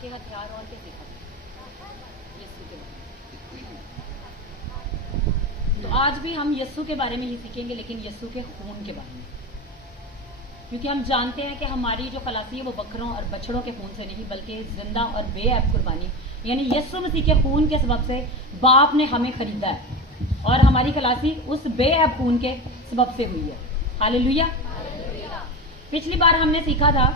के हथियार और क्या सीखा यस्सु के बारे में। तो आज भी हम यस्सु के बारे में ही सीखेंगे, लेकिन यस्सु के खून के बारे में, क्योंकि हम जानते हैं कि हमारी जो खलासी है वो बकरों और बछड़ों के खून से नहीं बल्कि जिंदा और बेऐब कुर्बानी यानी यस्सु मसीह के खून के सबब से बाप ने हमें खरीदा है और हमारी खलासी उस बेऐब खून के सबब से हुई है। हालेलुया। पिछली बार हमने सीखा था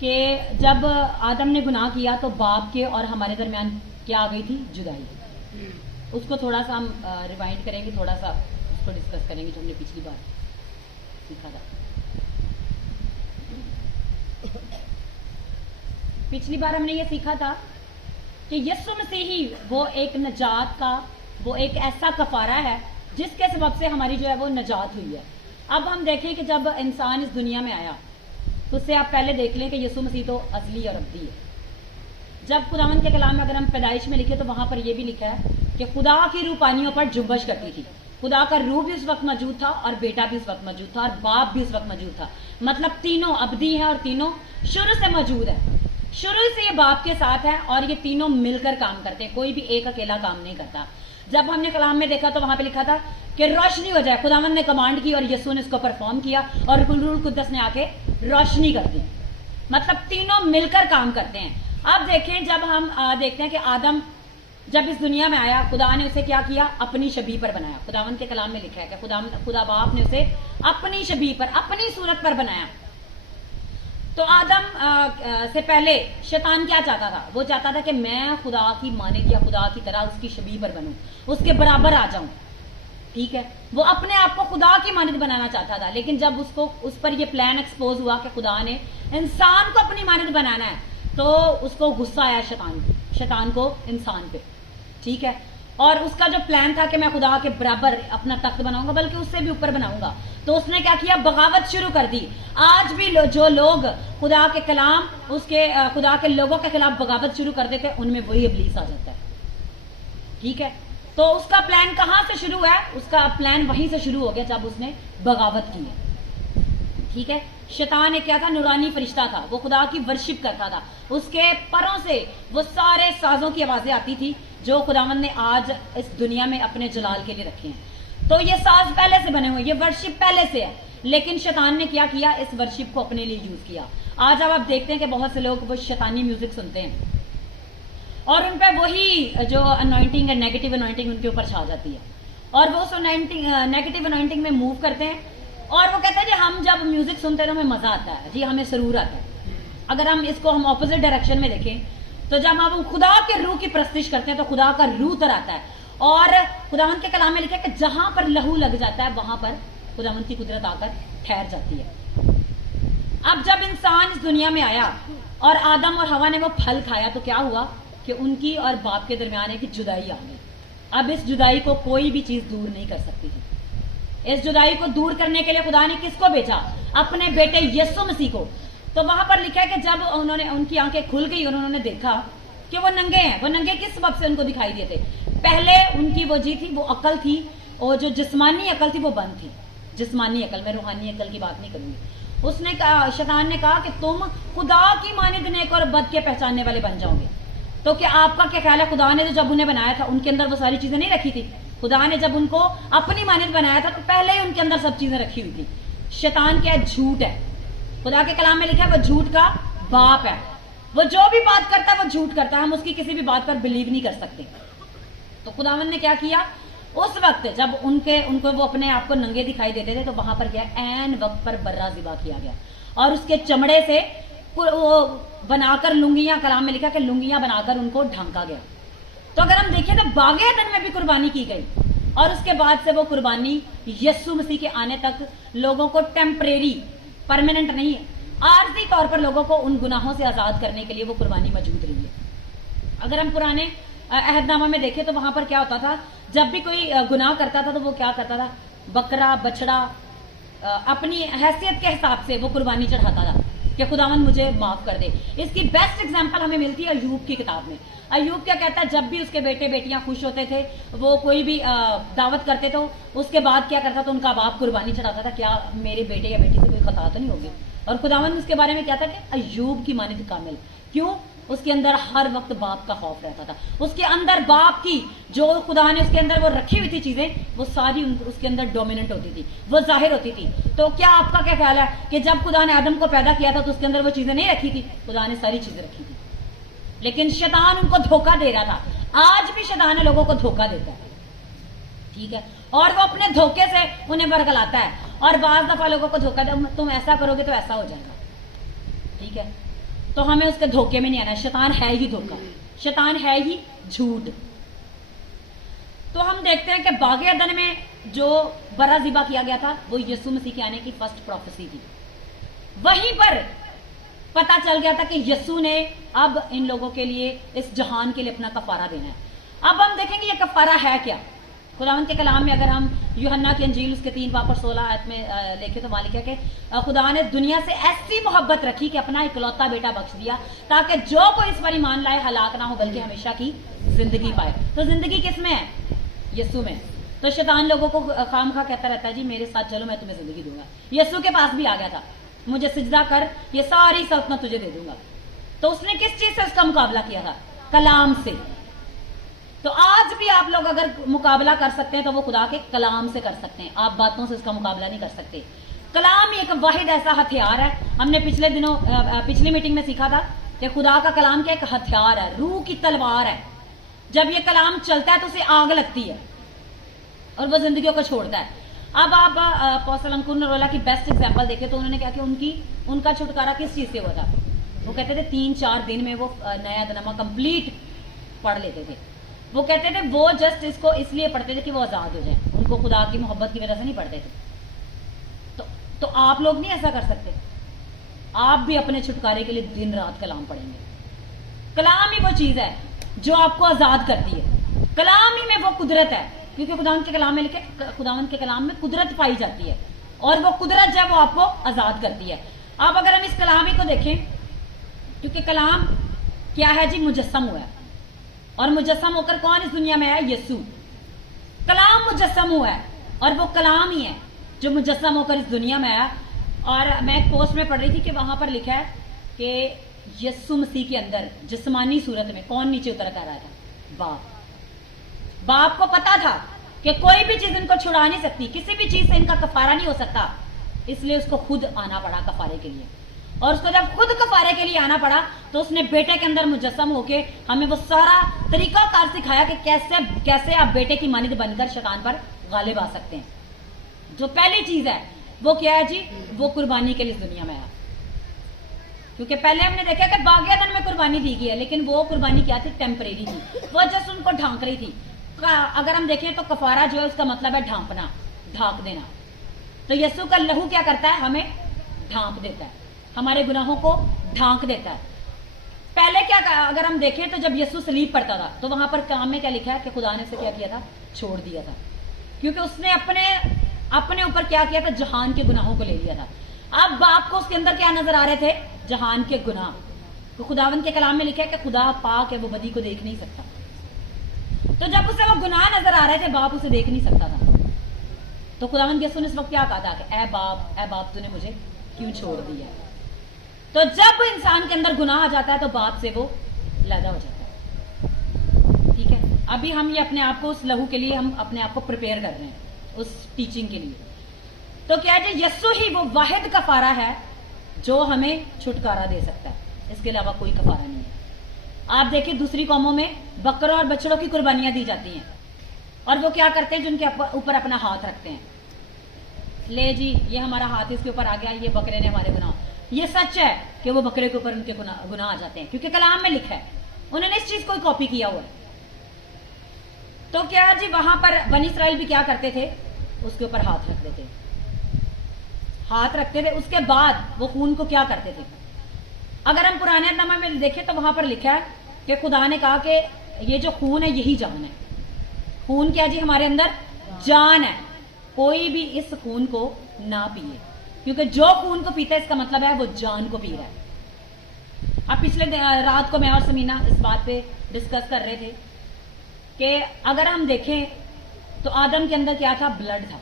कि जब आदम ने गुनाह किया तो बाप के और हमारे दरमियान क्या आ गई थी? जुदाई। उसको थोड़ा सा हम रिवाइंड करेंगे, थोड़ा सा उसको डिस्कस करेंगे जो हमने पिछली बार सीखा था। पिछली बार हमने ये सीखा था कि यीशु मसीह ही वो एक नजात का वो एक ऐसा कफारा है जिसके सबब से हमारी जो है वो नजात हुई है। अब हम देखें कि जब इंसान इस दुनिया में आया तो उससे आप पहले देख लें कि यीशु मसीह तो असली और अब्दी है। जब खुदावंद के कलाम में अगर हम पैदाइश में लिखे तो वहां पर यह भी लिखा है कि खुदा की रूपानियों पर जुम्बश करती थी। खुदा का रूह भी उस वक्त मौजूद था और बेटा भी उस वक्त मौजूद था और बाप भी उस वक्त मौजूद था। मतलब तीनों अब्दी हैं और तीनों शुरू से मौजूद है। शुरू से ये बाप के साथ है और ये तीनों मिलकर काम करते हैं, कोई भी एक अकेला काम नहीं करता। जब हमने कलाम में देखा तो वहां पे लिखा था कि रोशनी हो जाए, खुदावंद ने कमांड की और यीशु ने इसको परफॉर्म किया और रूह कुद्दस ने आके रोशनी कर दी। मतलब तीनों मिलकर काम करते हैं। अब देखें जब हम देखते हैं कि आदम जब इस दुनिया में आया खुदा ने उसे क्या किया? अपनी शबीह पर बनाया। खुदावंद के कलाम में लिखा है कि खुदा बाप ने उसे अपनी शबीह पर अपनी सूरत पर बनाया। तो आदम से पहले शैतान क्या चाहता था? वो चाहता था कि मैं खुदा की मानिद या खुदा की तरह उसकी शबीह पर बनूं, उसके बराबर आ जाऊं। ठीक है, वो अपने आप को खुदा की मानिद बनाना चाहता था। लेकिन जब उसको उस पर ये प्लान एक्सपोज हुआ कि खुदा ने इंसान को अपनी मानिद बनाना है तो उसको गुस्सा आया शैतान को इंसान पे। ठीक है, और उसका जो प्लान था कि मैं खुदा के बराबर अपना तख्त बनाऊंगा बल्कि उससे भी ऊपर बनाऊंगा, तो उसने क्या किया? बगावत शुरू कर दी। आज भी जो लोग खुदा के कलाम उसके खुदा के लोगों के खिलाफ बगावत शुरू कर देते उनमें वही इब्लीस आ जाता है। ठीक है, तो उसका प्लान कहां से शुरू है? उसका प्लान वहीं से शुरू हो गया जब उसने बगावत की है। ठीक है, शैतान एक क्या था? नूरानी फरिश्ता था, वो खुदा की वर्शिप करता था। उसके परों से वो सारे साजों की आवाजें आती थी जो खुदावंद ने आज इस दुनिया में अपने जलाल के लिए रखे हैं। तो ये साज पहले से बने हुए, ये वर्शिप पहले से है, लेकिन शैतान ने क्या किया? इस वर्शिप को अपने लिए यूज किया। आज अब आप देखते हैं कि बहुत से लोग वो शैतानी म्यूजिक सुनते हैं और उन पर वही जो अनॉइंटिंग है, नेगेटिव अनॉइंटिंग उनके ऊपर छा जाती है और वो उस नेगेटिव अनॉइंटिंग में मूव करते हैं और वो कहते हैं जी हम जब म्यूजिक सुनते हैं तो हमें मजा आता है, जी हमें सुरूर आता है। अगर हम इसको हम ऑपोजिट डायरेक्शन में देखें तो जब हम खुदा के रूह की प्रस्तिश करते हैं तो खुदा का रूह तर आता है और खुदावंद के कलाम में लिखा है कि जहां पर लहू लग जाता है वहां पर खुदावंद की कुदरत आकर ठहर जाती है। अब जब इंसान इस दुनिया में आया और आदम और हवा ने वो फल खाया तो क्या हुआ कि उनकी और बाप के दरमियान एक जुदाई आ गई। अब इस जुदाई को कोई भी चीज दूर नहीं कर सकती थी। इस जुदाई को दूर करने के लिए खुदा ने किसको भेजा? अपने बेटे यीशु मसीह को। तो वहां पर लिखा है कि जब उन्होंने उनकी आंखें खुल गई और उन्होंने देखा कि वो नंगे हैं। वो नंगे किस सबब से उनको दिखाई दिए थे? पहले उनकी वो जी थी, वो अकल थी और जो जिस्मानी अकल थी वो बंद थी। जिस्मानी अकल, मैं रूहानी अकल की बात नहीं करूंगी। उसने कहा, शैतान ने कहा कि तुम खुदा की मानिद नेक और बद के पहचानने वाले बन जाओगे। तो क्या आपका क्या ख्याल है? खुदा ने जब उन्हें बनाया था उनके अंदर वो सारी चीजें नहीं रखी थी? खुदा ने जब उनको अपनी मानिद बनाया था तो पहले ही उनके अंदर सब चीजें रखी हुई थी। शैतान क्या है? झूठ है। खुदा के कलाम में लिखा है वो झूठ का बाप है। वो जो भी बात करता है वो झूठ करता है, हम उसकी किसी भी बात पर बिलीव नहीं कर सकते। तो खुदावंद ने क्या किया? उस वक्त जब उनको वो अपने आप को नंगे दिखाई देते थे तो वहां पर क्या ऐन वक्त पर बर्रा ज़िबा किया गया और उसके चमड़े से वो बनाकर लुंगियां, कलाम में लिखा कि लुंगियां बनाकर उनको ढांका गया। तो अगर हम देखें तो बागे अदन में भी कुर्बानी की गई और उसके बाद से वो कुर्बानी यीशु मसीह के आने तक लोगों को टेम्परेरी, परमानेंट नहीं है, आर्जी तौर पर लोगों को उन गुनाहों से आजाद करने के लिए वो कुर्बानी मौजूद रही है। अगर हम पुराने अहदनामा में देखें तो वहां पर क्या होता था? जब भी कोई गुनाह करता था तो वो क्या करता था? बकरा बछड़ा अपनी हैसियत के हिसाब से वो कुर्बानी चढ़ाता था कि खुदावंद मुझे माफ कर दे। इसकी बेस्ट एग्जांपल हमें मिलती है अय्यूब की किताब में। अय्यूब क्या कहता है? जब भी उसके बेटे बेटियां खुश होते थे, वो कोई भी दावत करते तो उसके बाद क्या करता था? उनका बाप कुर्बानी चढ़ाता था, क्या मेरे बेटे या बेटी से कोई खता तो नहीं होगी? और खुदावंद उसके बारे में क्या था कि अय्यूब की मानिद कामिल। क्यों? اس کے اندر ہر وقت باپ کا خوف رہتا تھا. اس کے اندر باپ کی جو خدا نے اس کے اندر وہ رکھی ہوئی تھی چیزیں وہ ساری اس کے اندر ڈومیننٹ ہوتی تھی, وہ ظاہر ہوتی تھی. تو کیا آپ کا کیا خیال ہے کہ جب خدا نے آدم کو پیدا کیا تھا تو اس کے اندر وہ چیزیں نہیں رکھی تھی؟ خدا نے ساری چیزیں رکھی تھی, لیکن شیطان ان کو دھوکہ دے رہا تھا. آج بھی شیطان لوگوں کو دھوکہ دیتا ہے, ٹھیک ہے, اور وہ اپنے دھوکے سے انہیں ورگلاتا ہے. اور بعض دفعہ لوگوں کو دھوکہ دے, تم ایسا کرو گے تو ایسا ہو جائے گا, ٹھیک ہے. تو ہمیں اس کے دھوکے میں نہیں آنا. شیطان ہے ہی دھوکہ, شیطان ہے ہی جھوٹ. تو ہم دیکھتے ہیں کہ باغ عدن میں جو برا ذبح کیا گیا تھا وہ یسوع مسیح کے آنے کی فرسٹ پروفیسی تھی. وہیں پر پتا چل گیا تھا کہ یسوع نے اب ان لوگوں کے لیے, اس جہان کے لیے اپنا کفارہ دینا ہے. اب ہم دیکھیں گے یہ کفارہ ہے کیا. خداوند کے کلام میں اگر ہم یوحنا کی انجیل اس کے 3 باب اور 16 آیت میں لکھے تو وہاں لکھا کہ خدا نے دنیا سے ایسی محبت رکھی کہ اپنا اکلوتا بیٹا بخش دیا تاکہ جو کوئی اس پر ایمان لائے ہلاک نہ ہو بلکہ ہمیشہ کی زندگی پائے. تو زندگی کس میں ہے؟ یسوع میں. تو شیطان لوگوں کو خام خواہ کہتا رہتا ہے جی میرے ساتھ چلو میں تمہیں زندگی دوں گا. یسوع کے پاس بھی آ گیا تھا, مجھے سجدہ کر یہ ساری سلطنت تجھے دے دوں گا. تو اس نے کس چیز سے اس کا مقابلہ کیا تھا؟ کلام سے. تو آج بھی آپ لوگ اگر مقابلہ کر سکتے ہیں تو وہ خدا کے کلام سے کر سکتے ہیں, آپ باتوں سے اس کا مقابلہ نہیں کر سکتے. کلام ایک واحد ایسا ہتھیار ہے. ہم نے پچھلی میٹنگ میں سیکھا تھا کہ خدا کا کلام کیا ایک ہتھیار ہے, روح کی تلوار ہے. جب یہ کلام چلتا ہے تو اسے آگ لگتی ہے اور وہ زندگیوں کو چھوڑتا ہے. اب آپ اپوسٹل انکن رولا کی بیسٹ ایگزامپل دیکھیں تو انہوں نے کہا کہ ان کا چھٹکارا کس چیز سے ہوا تھا. وہ کہتے تھے 3-4 دن میں وہ نیا نامہ کمپلیٹ پڑھ لیتے تھے. وہ کہتے تھے وہ جسٹ اس کو اس لیے پڑھتے تھے کہ وہ آزاد ہو جائیں, ان کو خدا کی محبت کی وجہ سے نہیں پڑھتے تھے. تو آپ لوگ نہیں ایسا کر سکتے. آپ بھی اپنے چھٹکارے کے لیے دن رات کلام پڑھیں گے. کلام ہی وہ چیز ہے جو آپ کو آزاد کرتی ہے. کلام ہی میں وہ قدرت ہے, کیونکہ خداوند کے کلام میں لکھے خداوند کے کلام میں قدرت پائی جاتی ہے اور وہ قدرت جو ہے وہ آپ کو آزاد کرتی ہے. اب اگر ہم اس کلام ہی کو دیکھیں, کیونکہ کلام کیا ہے جی؟ مجسم ہوا ہے. اور مجسم ہو کر کون اس دنیا میں آیا؟ یسوع. کلام مجسم ہوا ہے اور وہ کلام ہی ہے جو مجسم ہو کر اس دنیا میں آیا. اور میں ایک پوسٹ میں پڑھ رہی تھی کہ وہاں پر لکھا ہے کہ یسوع مسیح کے اندر جسمانی صورت میں کون نیچے اتر کر آیا تھا؟ باپ. باپ کو پتا تھا کہ کوئی بھی چیز ان کو چھڑا نہیں سکتی, کسی بھی چیز سے ان کا کفارہ نہیں ہو سکتا, اس لیے اس کو خود آنا پڑا کفارے کے لیے. اور اس کو جب خود کفارے کے لیے آنا پڑا تو اس نے بیٹے کے اندر مجسم ہو کے ہمیں وہ سارا طریقہ کار سکھایا کہ کیسے آپ بیٹے کی مانند بن کر شیطان پر غالب آ سکتے ہیں. جو پہلی چیز ہے وہ کیا ہے جی؟ وہ قربانی کے لیے اس دنیا میں آیا. کیونکہ پہلے ہم نے دیکھا کہ باغ عدن میں قربانی دی گئی ہے, لیکن وہ قربانی کیا تھی؟ ٹیمپریری تھی, وہ جسٹ ان کو ڈھانک رہی تھی. اگر ہم دیکھیں تو کفارہ جو ہے اس کا مطلب ہے ڈھانپنا, ڈھانک دینا. تو یسوع کا لہو کیا کرتا ہے؟ ہمیں ڈھانپ دیتا ہے, ہمارے گناہوں کو ڈھانک دیتا ہے. پہلے کیا اگر ہم دیکھیں تو جب یسوع صلیب پڑتا تھا تو وہاں پر کلام میں کیا لکھا ہے کہ خدا نے اسے کیا کیا تھا؟ چھوڑ دیا تھا, کیونکہ اس نے اپنے اوپر کیا کیا تھا؟ جہان کے گناہوں کو لے لیا تھا. اب باپ کو اس کے اندر کیا نظر آ رہے تھے؟ جہان کے گناہ. تو خداوند کے کلام میں لکھا ہے کہ خدا پاک ہے, وہ بدی کو دیکھ نہیں سکتا. تو جب اسے وہ گناہ نظر آ رہے تھے باپ اسے دیکھ نہیں سکتا تھا. تو خداوند یسوع نے اس وقت کیا کہا تھا کہ اے باپ تو نے مجھے کیوں چھوڑ دیا؟ تو جب انسان کے اندر گناہ آ جاتا ہے تو باپ سے وہ علیحدہ ہو جاتا ہے. ٹھیک ہے, ابھی ہم یہ اپنے آپ کو اس لہو کے لیے ہم اپنے آپ کو پریپیئر کر رہے ہیں اس ٹیچنگ کے لیے. تو کیا ہے یسوع ہی وہ واحد کفارہ ہے جو ہمیں چھٹکارا دے سکتا ہے, اس کے علاوہ کوئی کفارہ نہیں ہے. آپ دیکھیں دوسری قوموں میں بکروں اور بچڑوں کی قربانیاں دی جاتی ہیں اور وہ کیا کرتے ہیں؟ جن کے اوپر اپنا ہاتھ رکھتے ہیں. لے جی یہ ہمارا ہاتھ اس کے اوپر آ گیا, یہ بکرے نے ہمارے گناہ. یہ سچ ہے کہ وہ بکرے کے اوپر ان کے گناہ آ جاتے ہیں کیونکہ کلام میں لکھا ہے, انہوں نے اس چیز کو کاپی کیا ہوا ہے. تو کیا جی وہاں پر بنی اسرائیل بھی کیا کرتے تھے؟ اس کے اوپر ہاتھ رکھ دیتے, ہاتھ رکھتے تھے. اس کے بعد وہ خون کو کیا کرتے تھے؟ اگر ہم پرانے نامہ میں دیکھیں تو وہاں پر لکھا ہے کہ خدا نے کہا کہ یہ جو خون ہے یہی جان ہے. خون کیا جی؟ ہمارے اندر جان ہے, کوئی بھی اس خون کو نہ پیے, کیونکہ جو خون کو پیتا ہے اس کا مطلب ہے وہ جان کو پی رہا ہے. اب پچھلے رات کو میں اور سمینہ اس بات پہ ڈسکس کر رہے تھے کہ اگر ہم دیکھیں تو آدم کے اندر کیا تھا؟ بلڈ تھا.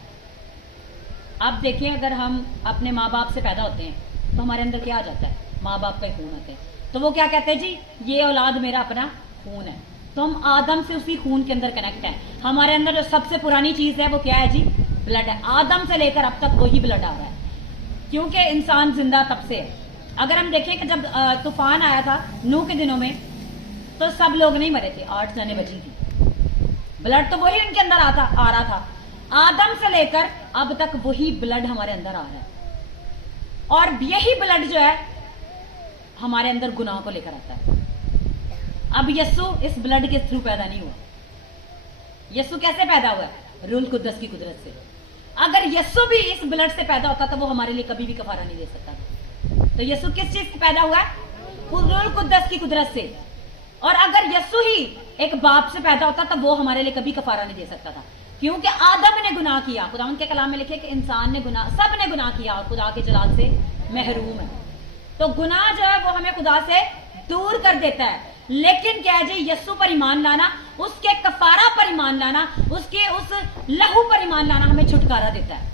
اب دیکھیں اگر ہم اپنے ماں باپ سے پیدا ہوتے ہیں تو ہمارے اندر کیا آ جاتا ہے؟ ماں باپ کا خون آتے ہیں. تو وہ کیا کہتے ہیں جی یہ اولاد میرا اپنا خون ہے. تو ہم آدم سے اسی خون کے اندر کنیکٹ ہیں. ہمارے اندر جو سب سے پرانی چیز ہے وہ کیا ہے جی؟ بلڈ ہے. آدم سے لے کر اب تک وہی بلڈ آ رہا ہے, کیونکہ انسان زندہ تب سے ہے. اگر ہم دیکھیں کہ جب طوفان آیا تھا نوح کے دنوں میں تو سب لوگ نہیں مرے تھے, 8 جانیں بچی تھی. بلڈ تو وہی ان کے اندر آ رہا تھا. آدم سے لے کر اب تک وہی بلڈ ہمارے اندر آ رہا ہے, اور یہی بلڈ جو ہے ہمارے اندر گناہ کو لے کر آتا ہے. اب یسوع اس بلڈ کے تھرو پیدا نہیں ہوا. یسوع کیسے پیدا ہوا ہے؟ روح القدس کی قدرت سے. اگر یسوع بھی اس بلڈ سے پیدا ہوتا تو وہ ہمارے لیے کبھی بھی کفارہ نہیں دے سکتا تھا. تو یسوع کس چیز سے پیدا ہوا ہے؟ روح القدس کی قدرت سے. اور اگر یسوع ہی ایک باپ سے پیدا ہوتا تو وہ ہمارے لیے کبھی کفارہ نہیں دے سکتا تھا, کیونکہ آدم نے گناہ کیا. خداوند کے کلام میں لکھے کہ انسان نے گناہ, سب نے گناہ کیا اور خدا کے جلال سے محروم ہے. تو گناہ جو ہے وہ ہمیں خدا سے دور کر دیتا ہے. لیکن کیا ہے جی؟ یسوع پر ایمان لانا, اس کے کفارہ پر ایمان لانا, اس کے اس لہو پر ایمان لانا ہمیں چھٹکارا دیتا ہے.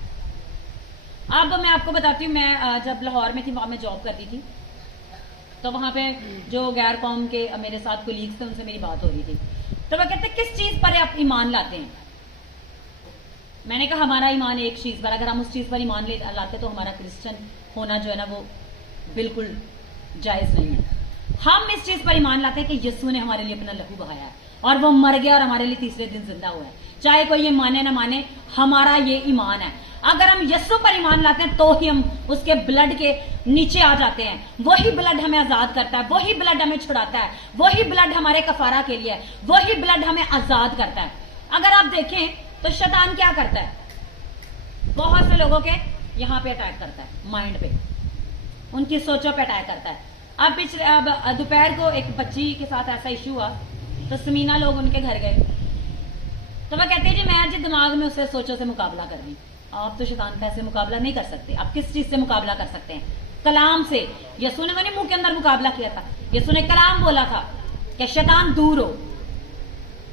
اب میں آپ کو بتاتی ہوں, میں جب لاہور میں تھی وہاں میں جاب کرتی تھی, تو وہاں پہ جو غیر قوم کے میرے ساتھ کولیگز تھے ان سے میری بات ہو رہی تھی. تو وہ کہتے کس چیز پر آپ ایمان لاتے ہیں؟ میں نے کہا ہمارا ایمان ایک چیز پر, اگر ہم اس چیز پر ایمان لاتے تو ہمارا کرسچن ہونا جو ہے نا وہ بالکل جائز نہیں ہے. ہم اس چیز پر ایمان لاتے ہیں کہ یسوع نے ہمارے لیے اپنا لہو بہایا ہے اور وہ مر گیا اور ہمارے لیے تیسرے دن زندہ ہوا ہے. چاہے کوئی یہ مانے نہ مانے, ہمارا یہ ایمان ہے. اگر ہم یسوع پر ایمان لاتے ہیں تو ہی ہم اس کے بلڈ کے نیچے آ جاتے ہیں. وہی بلڈ ہمیں آزاد کرتا ہے, وہی بلڈ ہمیں چھڑاتا ہے, وہی بلڈ ہمارے کفارہ کے لیے ہے, وہی بلڈ ہمیں آزاد کرتا ہے. اگر آپ دیکھیں تو شیطان کیا کرتا ہے؟ بہت سے لوگوں کے یہاں پہ اٹیک کرتا ہے, مائنڈ پہ, ان کی سوچوں پہ اٹیک کرتا ہے. اب دوپہر کو ایک بچی کے ساتھ ایسا ایشو ہوا تو سمینہ لوگ ان کے گھر گئے, تو وہ کہتے ہیں جی میں جی دماغ میں اسے سوچوں سے مقابلہ کر رہی. آپ تو شیطان کا ایسے مقابلہ نہیں کر سکتے. آپ کس چیز سے مقابلہ کر سکتے ہیں؟ کلام سے. یسوع نے منہ کے اندر مقابلہ کیا تھا. یسوع نے کلام بولا تھا کہ شیطان دور ہو.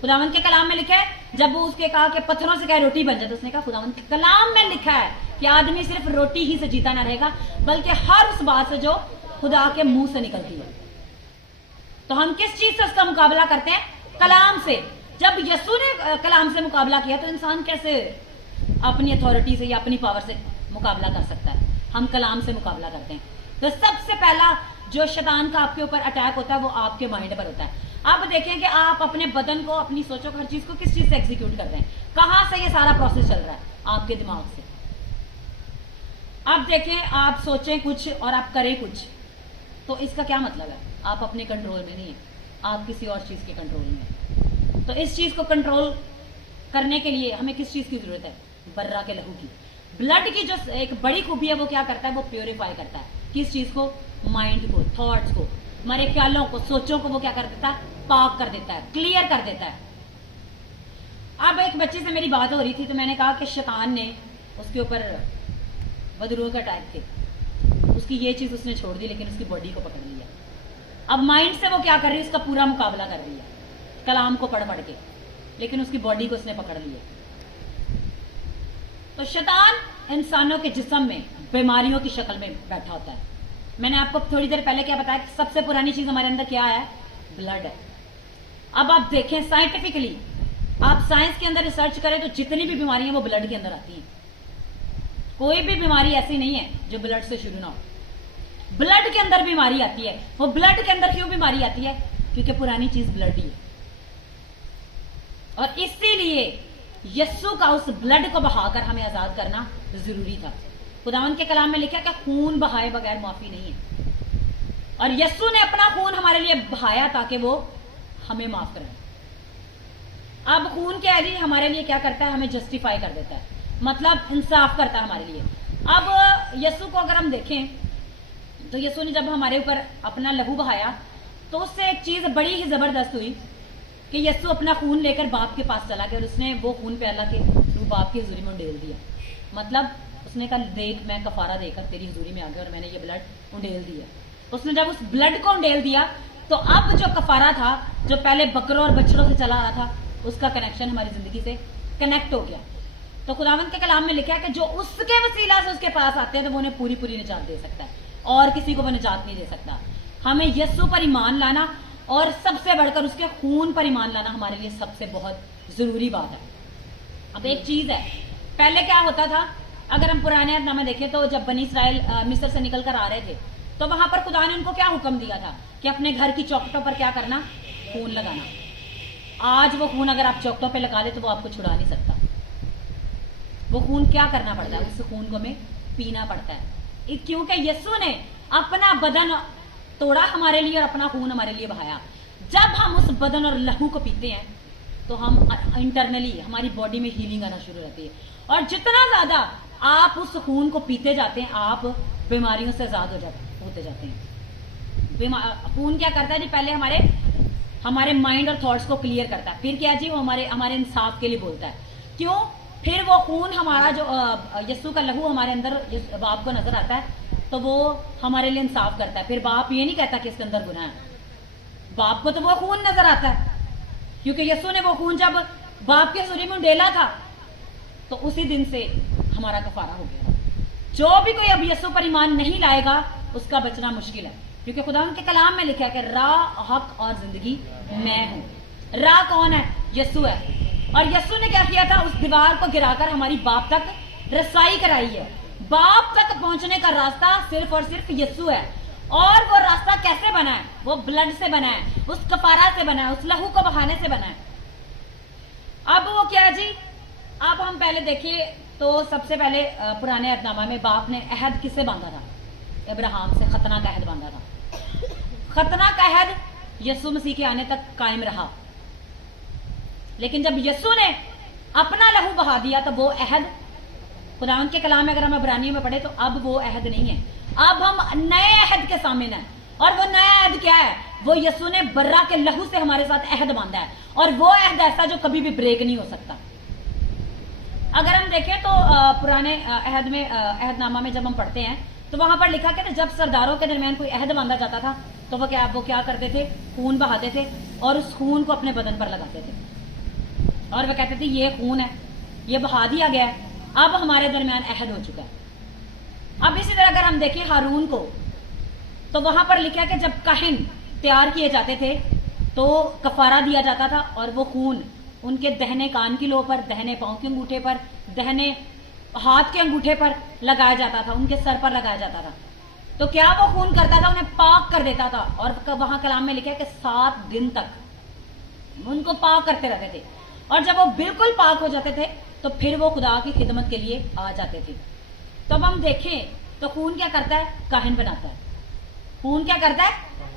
خداوند کے کلام میں لکھا ہے جب وہ اس کے کہا کہ پتھروں سے کہے روٹی بن جائے, تو اس نے کہا خداوند کے کلام میں لکھا ہے کہ آدمی صرف روٹی ہی سے جیتا نہ رہے گا بلکہ ہر اس بات سے جو خدا کے منہ سے نکلتی ہے. تو ہم کس چیز سے اس کا مقابلہ کرتے ہیں؟ کلام سے. جب یسوع نے کلام سے مقابلہ کیا تو انسان کیسے اپنی اتھارٹی سے یا اپنی پاور سے مقابلہ کر سکتا ہے؟ ہم کلام سے مقابلہ کرتے ہیں. تو سب سے پہلا جو شیطان کا آپ کے اوپر اٹیک ہوتا ہے وہ آپ کے مائنڈ پر ہوتا ہے. اب دیکھیں کہ آپ اپنے بدن کو, اپنی سوچوں کو, ہر چیز کو کس چیز سے ایگزیکیوٹ کرتے ہیں. کہاں سے یہ سارا پروسیس چل رہا ہے؟ آپ کے دماغ سے. اب دیکھیں آپ سوچیں کچھ اور آپ کریں کچھ, تو اس کا کیا مطلب ہے؟ آپ اپنے کنٹرول میں نہیں ہیں, آپ کسی اور چیز کے کنٹرول میں ہیں. تو اس چیز کو کنٹرول کرنے کے لیے ہمیں کس چیز کی ضرورت ہے؟ برا کے لہو کی. بلڈ کی جو ایک بڑی خوبی ہے وہ کیا کرتا ہے؟ وہ پیوریفائی کرتا ہے. کس چیز کو؟ مائنڈ کو, تھاٹس کو, ہمارے خیالوں کو, سوچوں کو. وہ کیا کر دیتا ہے؟ پاک کر دیتا ہے, کلیئر کر دیتا ہے. اب ایک بچے سے میری بات ہو رہی تھی تو میں نے کہا کہ شیطان نے اس کے اوپر بدروح کا اٹیک تھے, اس کی یہ چیز اس نے چھوڑ دی لیکن اس کی باڈی کو پکڑ لیا. اب مائنڈ سے وہ کیا کر رہی ہے؟ اس کا پورا مقابلہ کر رہی ہے کلام کو پڑھ کے, لیکن اس کی باڈی کو اس نے پکڑ لیا. تو شیطان انسانوں کے جسم میں بیماریوں کی شکل میں بیٹھا ہوتا ہے. میں نے آپ کو تھوڑی دیر پہلے کیا بتایا کہ سب سے پرانی چیز ہمارے اندر کیا ہے؟ بلڈ ہے. اب آپ دیکھیں سائنٹیفکلی, آپ سائنس کے اندر ریسرچ کریں تو جتنی بھی بیماریاں ہیں وہ بلڈ کے اندر آتی ہیں. کوئی بھی بیماری ایسی نہیں ہے جو بلڈ سے شروع نہ ہو. بلڈ کے اندر بیماری آتی ہے. وہ بلڈ کے اندر کیوں بیماری آتی ہے؟ کیونکہ پرانی چیز بلڈ ہی ہے. اور اسی لیے یسوع کا اس بلڈ کو بہا کر ہمیں آزاد کرنا ضروری تھا. خداوند کے کلام میں لکھا کہ خون بہائے بغیر معافی نہیں ہے, اور یسوع نے اپنا خون ہمارے لیے بہایا تاکہ وہ ہمیں معاف کرے. اب خون کیا ہے؟ ہمارے لیے کیا کرتا ہے؟ ہمیں جسٹیفائی کر دیتا ہے, مطلب انصاف کرتا ہے ہمارے لیے. اب یسوع کو اگر ہم دیکھیں تو یسوع نے جب ہمارے اوپر اپنا لہو بہایا تو اس سے ایک چیز بڑی ہی زبردست ہوئی کہ یسوع اپنا خون لے کر باپ کے پاس چلا گیا اور اس نے وہ خون پہ اللہ کے باپ کی حضوری میں انڈیل دیا. مطلب اس نے کہا دیکھ میں کفارہ دے کر تیری حضوری میں آ گیا اور میں نے یہ بلڈ انڈیل دیا. اس نے جب اس بلڈ کو انڈیل دیا تو اب جو کفارہ تھا جو پہلے بکروں اور بچڑوں سے چلا آ رہا تھا اس کا کنیکشن ہماری زندگی سے کنیکٹ ہو گیا. تو خداوند کے کلام میں لکھا ہے کہ جو اس کے وسیلہ سے اس کے پاس آتے ہیں تو وہ انہیں پوری پوری نجات دے سکتا ہے, اور کسی کو وہ نجات نہیں دے سکتا. हमें यस्सु पर ईमान लाना और सबसे बढ़कर उसके खून पर ईमान लाना हमारे लिए सबसे बहुत जरूरी बात है। अब एक चीज है, पहले क्या होता था, अगर हम पुराने अहदनामे देखें तो जब बनी इसराइल मिस्र से निकल कर आ रहे थे तो वहां पर खुदा ने उनको क्या हुक्म दिया था कि अपने घर की चौखटों पर क्या करना, खून लगाना। आज वो खून अगर आप चौखटों पे लगा दे तो वो आपको छुड़ा नहीं सकता। वो खून क्या करना पड़ता है, उस खून को हमें पीना पड़ता है, क्योंकि यीशु ने अपना बदन तोड़ा हमारे लिए और अपना खून हमारे लिए बहाया। जब हम उस बदन और लहू को पीते हैं तो हम इंटरनली हमारी बॉडी में हीलिंग आना शुरू रहती है, और जितना ज्यादा आप उस खून को पीते जाते हैं आप बीमारियों से आजाद होते जाते हैं। खून क्या करता है जी, पहले हमारे माइंड और थॉट्स को क्लियर करता है, फिर क्या जी वो हमारे इंसाफ के लिए बोलता है। क्यों? फिर वो खून हमारा जो यीशु का लहू हमारे अंदर बाप को नजर आता है तो वो हमारे लिए इंसाफ करता है। फिर बाप ये नहीं कहता कि इसके अंदर गुनाह है, बाप को तो वो खून नजर आता है, क्योंकि यीशु ने वो खून जब बाप के सूरी में डेला था तो उसी दिन से हमारा कफारा हो गया। जो भी कोई अब यीशु पर ईमान नहीं लाएगा उसका बचना मुश्किल है, क्योंकि खुदा उनके कलाम में लिखा है कि राह, हक और जिंदगी मैं हूं। राह कौन है? यीशु है। और यीशु ने क्या किया था? उस दीवार को गिराकर हमारी बाप तक रसाई कराई है। बाप तक पहुंचने का रास्ता सिर्फ और सिर्फ यीशु है। और वो रास्ता कैसे बना है? वो ब्लड से बना है, उस कफारा से बना है, उस लहू को बहाने से बना है। अब वो क्या जी, अब हम पहले देखिए तो सबसे पहले पुराने अहदनामा में बाप ने अहद किससे बांधा था? अब्राहम से खतना का अहद बांधा था। खतना का अहद यीशु मसीह के आने तक कायम रहा, लेकिन जब यीशु ने अपना लहू बहा दिया तो वो अहद, खुदावंद के कलाम में अगर हम इब्रानियों में पढ़े तो अब वो अहद नहीं है। अब हम नए अहद के सामने हैं, और वो नया अहद क्या है? वो यीशु ने बर्रा के लहू से हमारे साथ अहद बांधा है, और वो अहद ऐसा जो कभी भी ब्रेक नहीं हो सकता। अगर हम देखें तो पुराने अहद में अहदनामा में जब हम पढ़ते हैं तो वहां पर लिखा कि जब सरदारों के दरमियान कोई अहद बांधा जाता था तो वो क्या करते थे? खून बहाते थे और उस खून को अपने बदन पर लगाते थे, और वो कहते थे ये खून है, ये बहा दिया गया है, अब हमारे दरमियान अहद हो चुका है। अब इसी तरह अगर हम देखें हारून को तो वहां पर लिखा कि जब काहिन तैयार किए जाते थे तो कफारा दिया जाता था, और वो खून उनके दहने कान की लो पर, दहने पांव के अंगूठे पर, दहने हाथ के अंगूठे पर लगाया जाता था, उनके सर पर लगाया जाता था। तो क्या वो खून करता था? उन्हें पाक कर देता था, और वहां कलाम में लिखा है कि 7 दिन तक उनको पाक करते रहते थे, और जब वो बिल्कुल पाक हो जाते थे तो फिर वो खुदा की खिदमत के लिए आ जाते थे। तो अब हम देखें तो खून क्या करता है? काहिन बनाता है। खून क्या करता है?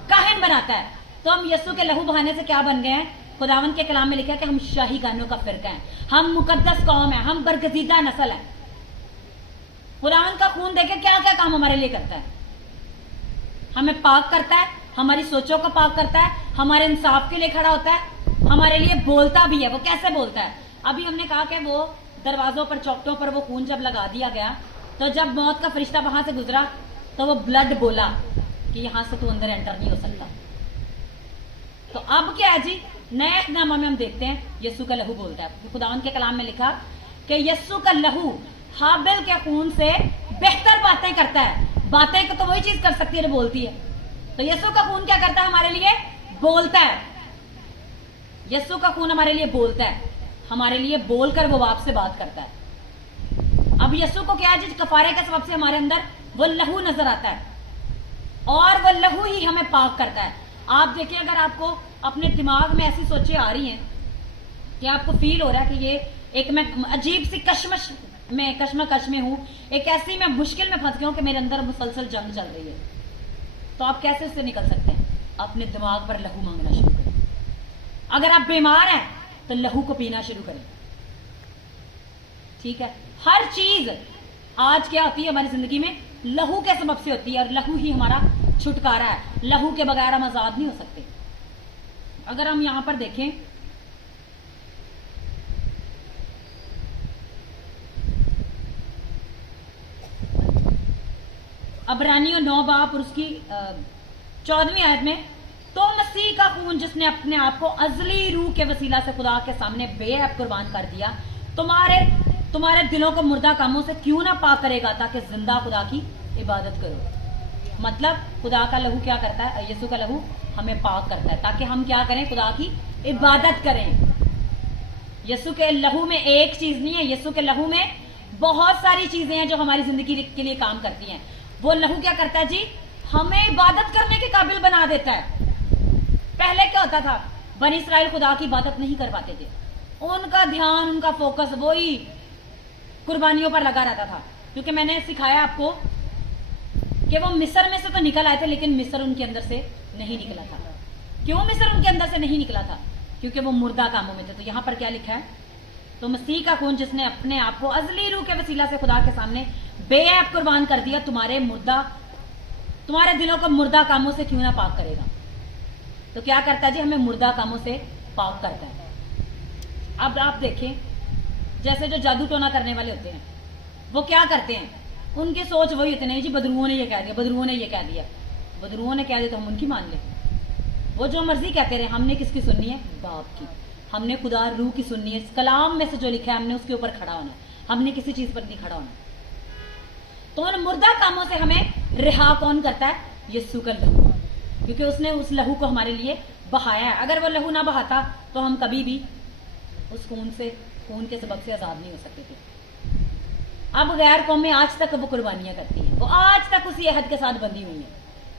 काहिन बनाता है। तो हम यीशु के लहू बहाने से क्या बन गए हैं? खुदावंद के कलाम में लिखा है कि हम शाही कानों का फिरका है, हम मुकद्दस कौम है, हम बरगजीदा नस्ल है। खुदावंद का खून देखे क्या क्या काम हमारे लिए करता है? हमें पाक करता है, हमारी सोचों को पाक करता है, हमारे इंसाफ के लिए खड़ा होता है, हमारे लिए बोलता भी है। वो कैसे बोलता है? अभी हमने कहा कि वो दरवाजों पर, चौखटों पर वो खून जब लगा दिया गया तो जब मौत का फरिश्ता वहां से गुजरा तो वो ब्लड बोला कि यहां से तू अंदर एंटर नहीं हो सकता। तो अब क्या है जी, नए अहदनामा में हम देखते हैं यीशु का लहू बोलता है। खुदावंद के कलाम में लिखा कि यीशु का लहू हाबिल के खून से बेहतर बातें करता है। बातें को तो वही चीज कर सकती है जो बोलती है, तो यीशु का खून क्या करता है? हमारे लिए बोलता है। यीशु का खून हमारे लिए बोलता है, हमारे लिए बोलकर वो आपसे बात करता है। अब यीशु को क्या है जी, कफारे के सबब से हमारे अंदर वो लहू नजर आता है, और वो लहू ही हमें पाक करता है। आप देखिए, अगर आपको अपने दिमाग में ऐसी सोचें आ रही हैं कि आपको फील हो रहा है कि ये एक मैं अजीब सी कश्मकश में हूं, एक ऐसी मैं मुश्किल में फंस गया हूं कि मेरे अंदर मुसलसल जंग चल रही है, तो आप कैसे उससे निकल सकते हैं? अपने दिमाग पर लहू मांगना शुरू करें। अगर आप बीमार हैं तो लहू को पीना शुरू करें। ठीक है, हर चीज आज क्या होती है हमारी जिंदगी में? लहू के सबब से होती है, और लहू ही हमारा छुटकारा है। लहू के बगैर हम आजाद नहीं हो सकते। अगर हम यहां पर देखें अबरानियों 9 बाब और उसकी 14वीं आयत में, तो मसीह का खून जिसने अपने आप को अजली रूह के वसीला से खुदा के सामने बेअब कुर्बान कर दिया, तुम्हारे दिलों को मुर्दा कामों से क्यों ना पाक करेगा, ताकि जिंदा खुदा की इबादत करो। मतलब खुदा का लहू क्या करता है, यीशु का लहू हमें पाक करता है ताकि हम क्या करें, खुदा की इबादत करें। यीशु के लहू में एक चीज नहीं है, यीशु के लहू में बहुत सारी चीजें हैं जो हमारी जिंदगी के लिए काम करती हैं। वो लहू क्या करता है जी, हमें इबादत करने के काबिल बना देता है। पहले क्या होता था, बनी इस्राइल खुदा की इबादत नहीं कर पाते थे, उनका ध्यान, उनका फोकस वही कुर्बानियों पर लगा रहता था। क्योंकि मैंने सिखाया आपको कि वो मिस्र में से तो निकल आए थे, लेकिन मिस्र उनके अंदर से नहीं निकला था। क्यों मिस्र उनके अंदर से नहीं निकला था? क्योंकि वो मुर्दा कामों में थे। तो यहां पर क्या लिखा है, तो मसीह का खून जिसने अपने आप को अजली रूह के वसीला से खुदा के सामने बेऐब कुर्बान कर दिया, तुम्हारे दिलों को मुर्दा कामों से क्यों ना पाक करेगा। तो क्या करता है जी, हमें मुर्दा कामों से पाक करता है। अब आप देखें, जैसे जो जादू टोना करने वाले होते हैं, वो क्या करते हैं, उनकी सोच वही होती नहीं जी, बदरुओं ने ये कह दिया, बदरुओं ने ये कह दिया, बदरुओं ने कह दिया तो हम उनकी मान लें। वो जो मर्जी कहते रहे, हमने किसकी सुननी है, बाप की। हमने खुदा रूह की सुननी है, कलाम में से जो लिखा है हमने उसके ऊपर खड़ा होना, हमने किसी चीज पर नहीं खड़ा होना। तो उन मुर्दा कामों से हमें रिहा कौन करता है, यीशु का लहू, क्योंकि उसने उस लहू को हमारे लिए बहाया है। अगर वो लहू ना बहाता तो हम कभी भी उस खून के सबब से आजाद नहीं हो सकते थे। अब गैर कौमें आज तक वो कुर्बानियां करती हैं, वो आज तक उसी अहद के साथ बंधी हुई हैं,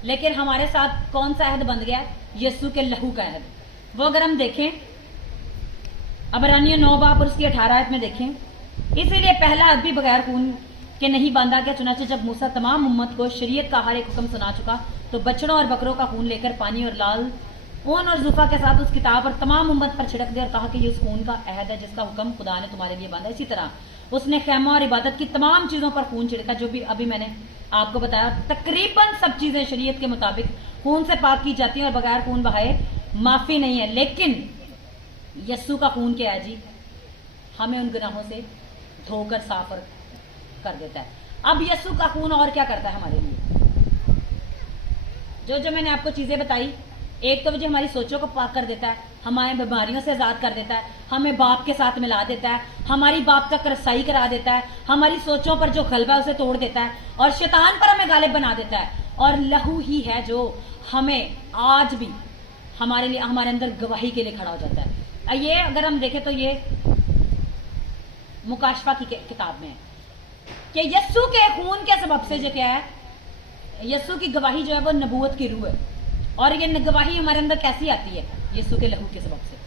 लेकिन हमारे साथ कौन सा अहद बंध गया, यीशु के लहू का अहद। वो अगर हम देखें अबरानियों 9 बाब और उसकी 18 आयत में देखें, इसीलिए पहला अहद भी बगैर खून के नहीं बांधा गया, चुनाचे जब मूसा तमाम उम्मत को शरीयत का हर एक हुक्म सुना चुका, तो बछड़ों और बकरों का खून लेकर पानी और लाल ऊन और जुफा के साथ उस किताब और तमाम उम्मत पर छिड़क दे और कहा कि ये उस खून का अहद है जिसका हुक्म खुदा ने तुम्हारे लिए बांधा। इसी तरह उसने खैमा और इबादत की तमाम चीजों पर खून छिड़का, जो भी अभी मैंने आपको बताया। तकरीबन सब चीजें शरीयत के मुताबिक खून से पाक की जाती हैं और बगैर खून बहाए माफी नहीं है। लेकिन यस्सु का खून क्या है जी, हमें उन गुनाहों से धोकर साफ कर देता है। अब यस्सु का खून और क्या करता है हमारे लिए, जो मैंने आपको चीजें बताई, एक तो जो हमारी सोचों को पाक कर देता है, हमारे बीमारियों से आजाद कर देता है, हमें बाप के साथ मिला देता है, हमारी बाप तक रसाई करा देता है, हमारी सोचों पर जो गलबा है उसे तोड़ देता है और शैतान पर हमें गालिब बना देता है। और लहू ही है जो हमें आज भी हमारे लिए, हमारे अंदर गवाही के लिए खड़ा हो जाता है। ये अगर हम देखें तो ये मुकाशफा की किताब में है कि यस्सु के खून के सबब से जो क्या है, यस्सु की गवाही जो है वो नबूवत की रूह है। और ये गवाही हमारे अंदर कैसी आती है, यीशु के लहू के सबब से।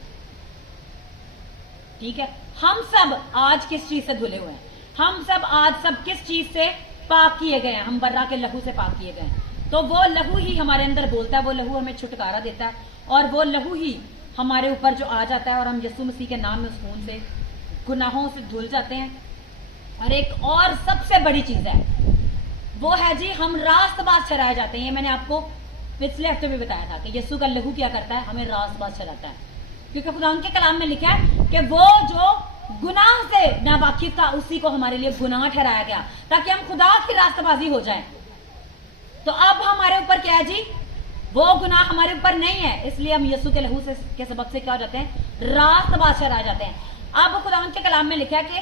ठीक है, हम सब आज किस चीज से धुले हुए हैं, हम सब आज सब किस चीज से पाक किए गए हैं, हम बर्रा के लहू से पाक किए गए हैं। तो वो लहू ही हमारे अंदर बोलता है, वो लहू हमें छुटकारा देता है और वो लहू ही हमारे ऊपर जो आ जाता है और हम यीशु मसीह के नाम में उस खून से गुनाहों से धुल जाते हैं। और एक और सबसे बड़ी चीज है, वो है जी हम रास्तबाज ठहराए जाते हैं। ये मैंने आपको पिछले हफ्ते में बताया था कि यीशु का लहू क्या करता है, हमें रास्तबाज ठहराता है। क्योंकि खुदा उनके कलाम में लिखा है कि वो जो गुनाह से नावाकिफ था उसी को हमारे लिए गुनाह ठहराया गया ताकि हम खुदा की रास्तबाजी हो जाए। तो अब हमारे ऊपर क्या है जी, वो गुनाह हमारे ऊपर नहीं है, इसलिए हम यीशु के लहू से के सबब से क्या हो जाते हैं, रास्तबाज ठहराए जाते हैं। अब खुदा उनके कलाम में लिखा है कि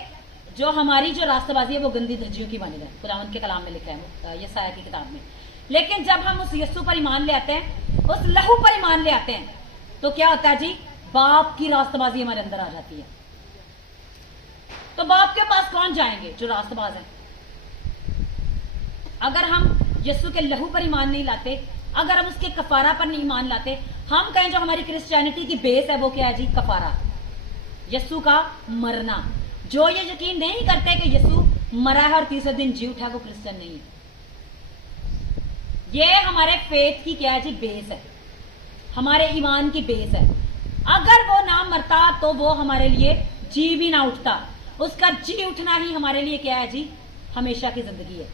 जो हमारी जो रास्तबाजी है वो गंदी धज्जियों की मानी जाए, खुदा उनके कलाम में लिखा है यशायाह की किताब में। लेकिन जब हम उस यीशु पर ईमान ले आते हैं, उस लहू पर ईमान ले आते हैं, तो क्या होता है जी, बाप की रास्तबाजी हमारे अंदर आ जाती है। तो बाप के पास कौन जाएंगे, जो रास्तबाज है। अगर हम यीशु के लहू पर ईमान नहीं लाते, अगर हम उसके कफारा पर नहीं ईमान लाते, हम कहें जो हमारी क्रिश्चियनिटी की बेस है वो क्या है जी, कफारा, यीशु का मरना। जो ये यकीन नहीं करते कि यीशु मरा है और तीसरे दिन जी उठा, वो क्रिश्चियन नहीं है। ये हमारे फेथ की क्या है जी, बेस है, हमारे ईमान की बेस है। अगर वो ना मरता तो वो हमारे लिए जी भी ना उठता, उसका जी उठना ही हमारे लिए क्या है जी, हमेशा की जिंदगी है।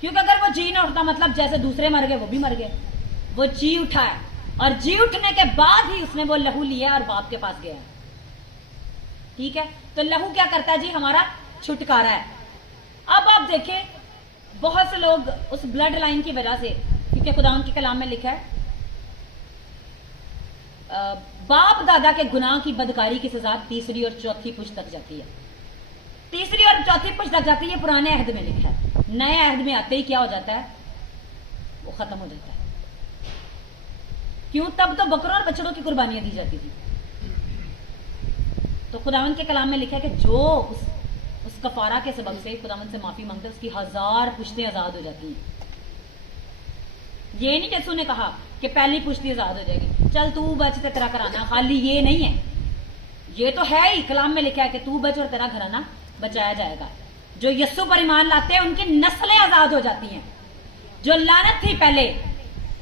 क्योंकि अगर वो जी ना उठता, मतलब जैसे दूसरे मर गए वो भी मर गए, वो जी उठा है और जी उठने के बाद ही उसने वो लहू लिया और बाप के पास गया। ठीक है, तो लहू क्या करता है जी, हमारा छुटकारा है। अब आप देखें, बहुत से लोग उस ब्लड लाइन की वजह से, क्योंकि खुदा के कलाम में लिखा है बाप दादा के गुनाह की बदकारी की सजा तीसरी और चौथी पुश्त तक जाती है। तीसरी और चौथी पुश्त तक जाती है, पुराने अहद में लिखा है। नए अहद में आते ही क्या हो जाता है, वो खत्म हो जाता है। क्यों? तब तो बकरों और बछड़ों की कुर्बानियां दी जाती थी। तो खुदावंद के कलाम में लिखा है कि जो उस कफारा के सबब से खुदावंद से माफी मांगता है उसकी 1000 पुश्तें आजाद हो जाती हैं। ये नहीं यीशु ने कहा कि पहली पुश्ती आजाद हो जाएगी, चल तू बच ते तेरा घराना, खाली ये नहीं है। ये तो है ही, कलाम में लिखा है कि तू बच और तेरा घराना बचाया जाएगा। जो यीशु पर ईमान लाते हैं उनकी नस्लें आजाद हो जाती हैं। जो लानत थी पहले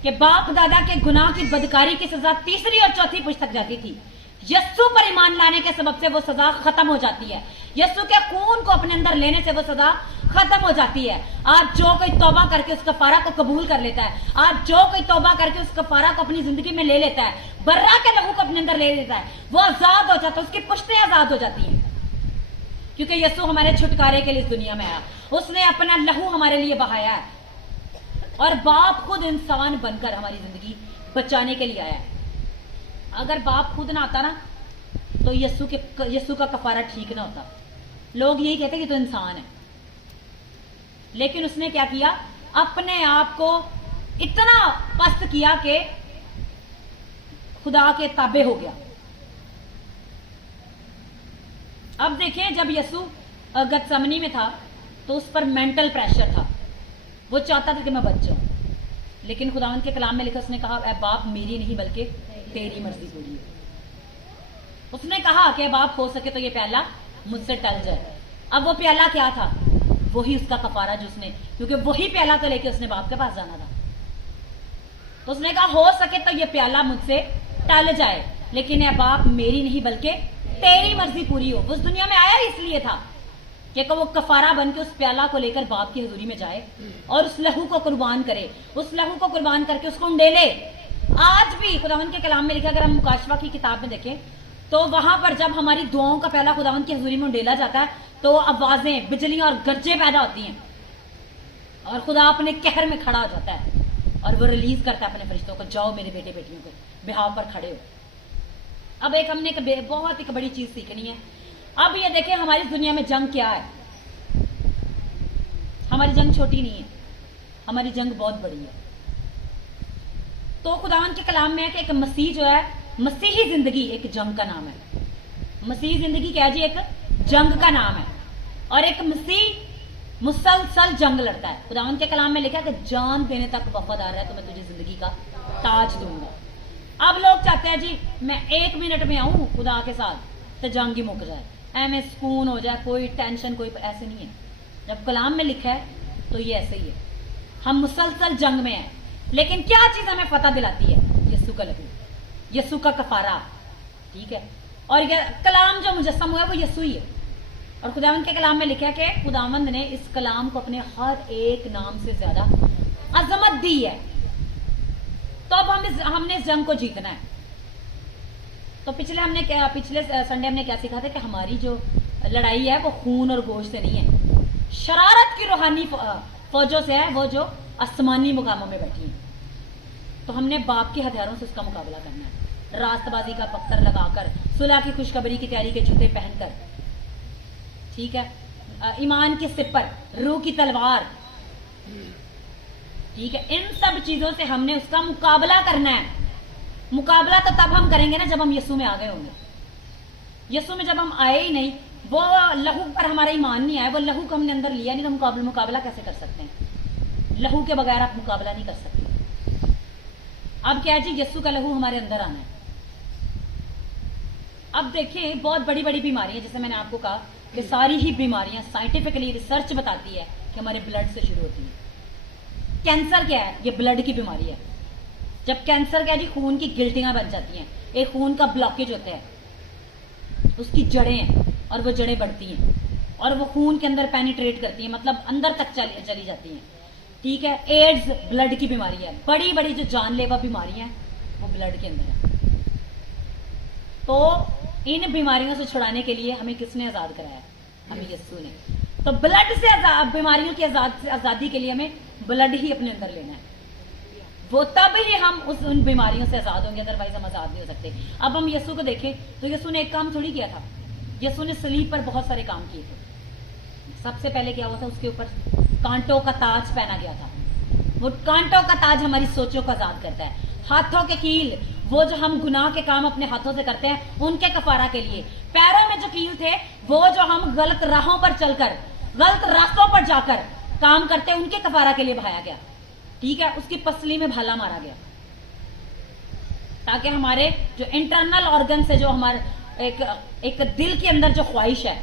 कि बाप दादा के गुनाह की बदकारी की सजा तीसरी और चौथी पुश्त तक जाती थी, यीशु पर ईमान लाने के सबब से वो सजा खत्म हो जाती है। यीशु के खून को अपने अंदर लेने से वो सजा खत्म हो जाती है। आज जो कोई तौबा करके उस कफारा को कबूल कर लेता है, आज जो कोई तौबा करके उस कफारा को अपनी जिंदगी में ले लेता है, बर्रा के लहू को अपने अंदर ले लेता है, वो आजाद हो जाता है, उसकी पुश्तें आजाद हो जाती हैं। क्योंकि यीशु हमारे छुटकारे के लिए इस दुनिया में आया, उसने अपना लहू हमारे लिए बहाया है, और बाप खुद इंसान बनकर हमारी जिंदगी बचाने के लिए आया है। अगर बाप खुद ना आता ना तो यीशु का कफारा ठीक ना होता। लोग यही कहते कि तो इंसान है, लेकिन उसने क्या किया? अपने आप को इतना पस्त किया कि खुदा के ताबे हो गया। अब देखिए, जब यीशु गतसमनी में था तो उस पर मेंटल प्रेशर था, वो चाहता था कि मैं बच जाऊं, लेकिन खुदावंद के कलाम में लिखा, उसने कहा ऐ बाप मेरी नहीं बल्कि तेरी मर्जी पूरी हो। उसने कहा कि बाप हो सके तो ये प्याला मुझसे टल जाए। अब वो प्याला क्या था? वही उसका कफारा जो उसने, क्योंकि वही प्याला तो लेके उसने बाप के पास जाना था। तो उसने कहा हो सके तो ये प्याला मुझसे टल जाए, लेकिन ऐ बाप मेरी नहीं बल्कि तेरी मर्जी पूरी हो। उस दुनिया में आया इसलिए था कि वो कफारा बन के उस प्याला को लेकर बाप की हजूरी में जाए और उस लहू को कुर्बान करे, उस लहू को कुर्बान करके उसको उंडेले। आज भी खुदावंद के कलाम में लिखा, अगर हम मुकाशवा की किताब में देखें तो वहां पर जब हमारी दुआओं का प्याला खुदावंद की हजूरी में उंडेला जाता है तो आवाजें, बिजलियां और गरजे पैदा होती हैं, और खुदा अपने कहर में खड़ा हो जाता है और वो रिलीज करता है अपने फरिश्तों को, जाओ मेरे बेटे बेटियों को बिहाव पर खड़े हो। अब एक हमने बहुत एक बड़ी चीज सीखनी है। अब ये देखें, हमारी दुनिया में जंग क्या है। हमारी जंग छोटी नहीं है, हमारी जंग बहुत बड़ी है। तो खुदावंद के कलाम में है कि एक मसीह जो है, मसीही जिंदगी एक जंग का नाम है। मसीही जिंदगी क्या है जी? एक जंग का नाम है। और एक मसीह मुसलसल जंग लड़ता है। खुदावंद के कलाम में लिखा है कि जान देने तक वफादार है तो मैं तुझे जिंदगी का ताज दूंगा। अब लोग चाहते हैं जी मैं 1 मिनट में आऊं खुदा के साथ तो जंग ही मुक जाए, ऐमें सुकून हो जाए, कोई टेंशन, कोई, ऐसे नहीं है। जब कलाम में लिखा है तो ये ऐसे ही है, हम मुसलसल जंग में हैं। लेकिन क्या चीज हमें पता दिलाती है? यीशु का लहू, यीशु का कफारा, ठीक है। और ये कलाम जो मुजस्सम हुआ है वो यीशु ही है। और खुदावंद के कलाम में लिखा है कि खुदावंद ने इस कलाम को अपने हर एक नाम से ज्यादा अजमत दी है। तो अब हमने इस जंग को जीतना है। तो पिछले संडे हमने क्या सीखा था कि हमारी जो लड़ाई है वो खून और गोश्त से नहीं है, शरारत की रूहानी फौजों से है, वो जो आसमानी मुकामों में बैठी है। तो हमने बाप के हथियारों से उसका मुकाबला करना है, रास्तबाजी का पत्थर लगाकर, सुलह की खुशखबरी की तैयारी के जूते पहनकर, ठीक है, ईमान के सिपर, रूह की तलवार, ठीक है। इन सब चीजों से हमने उसका मुकाबला करना है। मुकाबला तो तब हम करेंगे ना जब हम यीशु में आ गए होंगे। यीशु में जब हम आए ही नहीं, वो लहू पर हमारा ईमान नहीं आया, वो लहू को हमने अंदर लिया नहीं, तो मुकाबला कैसे कर सकते हैं? लहू के बगैर आप मुकाबला नहीं कर सकते। अब क्या है जी? यीशु का लहू हमारे अंदर आना है। अब देखिए, बहुत बड़ी बड़ी बीमारियां, जैसे मैंने आपको कहा कि सारी ही बीमारियां साइंटिफिकली रिसर्च बताती है कि हमारे ब्लड से शुरू होती है। कैंसर क्या है? ये ब्लड की बीमारी है। जब कैंसर क्या है जी? खून की गिल्टियां बन जाती हैं, एक खून का ब्लॉकेज होता है, उसकी जड़ें हैं और वो जड़ें बढ़ती हैं और वो खून के अंदर पेनिट्रेट करती हैं, मतलब अंदर तक चली जाती हैं, ठीक है। एड्स ब्लड की बीमारी है। बड़ी बड़ी जो जानलेवा बीमारियां हैं वो ब्लड के अंदर है। तो इन बीमारियों से छुड़ाने के लिए हमें किसने आजाद कराया? हमें यीशु ने। तो ब्लड से बीमारियों की आजादी के लिए हमें ब्लड ही अपने अंदर लेना है। वो तब ही हम उन बीमारियों से आजाद होंगे, अदरवाइज हम आजाद नहीं हो सकते। अब हम यीशु को देखें तो यीशु ने एक काम थोड़ी किया था, यीशु ने सलीब पर बहुत सारे काम किए थे। सबसे पहले क्या हुआ था? उसके ऊपर कांटों का ताज पहना गया था, वो कांटों का ताज हमारी सोचों को आजाद करता है। हाथों के कील, वो जो हम गुनाह के काम अपने हाथों से करते हैं उनके कफारा के लिए। पैरों में जो कील थे, वो जो हम गलत राहों पर चलकर, गलत रास्तों पर जाकर काम करते हैं, उनके कफारा के लिए बहाया गया। ठीक है, उसकी पसली में भाला मारा गया, ताकि हमारे जो इंटरनल ऑर्गन से, जो हमारे एक दिल के अंदर जो ख्वाहिश है,